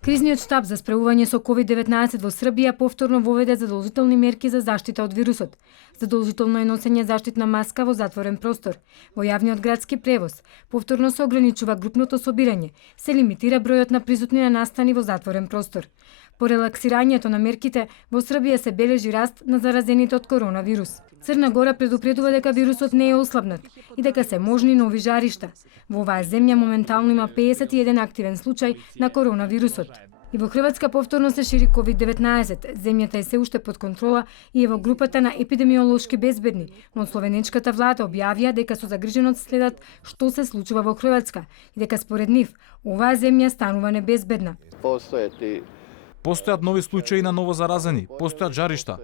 Кризниот штаб за справување со COVID-19 во Србија повторно воведе задолжителни мерки за заштита од вирусот. Задолжително е носење заштитна маска во затворен простор. Во јавниот градски превоз повторно се ограничува групното собирање, се лимитира бројот на присутни на настани во затворен простор. По релаксирањето на мерките, во Србија се бележи раст на заразените од коронавирус. Црна Гора предупредува дека вирусот не е ослабнат и дека се можни нови жаришта. Во оваа земја моментално има 51 активен случај на коронавирусот. И во Хрватска повторно се шири COVID-19. Земјата е се уште под контрола и е во групата на епидемиолошки безбедни, но словенечката влада објавија дека со загриженост следат што се случува во Хрватска и дека според нив оваа земја станува небезбедна. Постојат нови случаи на ново заразени, постојат жаришта.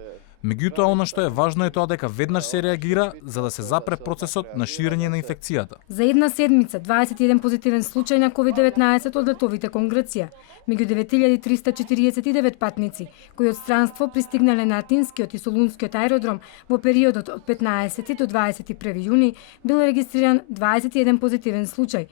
Меѓутоа, она што е важно е тоа дека веднаш се реагира за да се запре процесот на ширење на инфекцијата. За една седмица 21 позитивен случај на COVID-19 од летовите кон Грција, меѓу 9349 патници кои од странство пристигнале на Атинскиот и Солунскиот аеродром во периодот од 15 до 21 јуни бил регистриран 21 позитивен случај.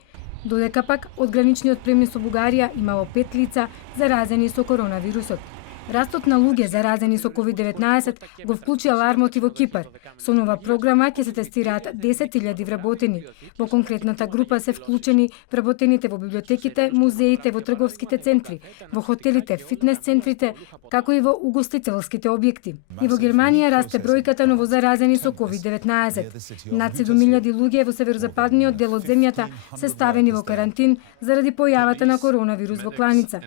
Додека пак од граничниот премин со Бугарија имало 5 лица заразени со коронавирусот. Растот на луѓе заразени со COVID-19 го вклучи алармот и во Кипар. Со нова програма ќе се тестираат 10.000 вработени. Во конкретната група се вклучени вработените во библиотеките, музеите, во трговските центри, во хотелите, фитнес центрите, како и во угостителските објекти. И во Германија расте бројката новозаразени со COVID-19. Над 7.000 луѓе во северозападниот дел од земјата се ставени во карантин заради појавата на коронавирус во кланица.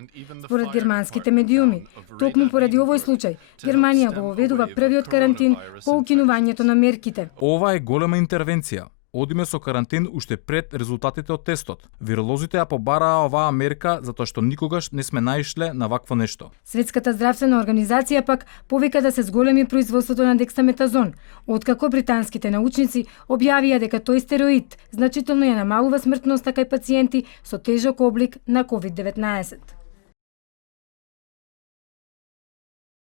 Според германските медиуми, токму поради овој случај, Германија го воведува првиот карантин по укинувањето на мерките. Ова е голема интервенција. Одиме со карантин уште пред резултатите од тестот. Виролозите ја побараа оваа мерка затоа што никогаш не сме наишле на вакво нешто. Светската здравствена организација пак повика да се зголеми производството на дексаметазон, откако британските научници објавија дека тој стероид значително ја намалува смртноста кај пациенти со тежок облик на COVID-19.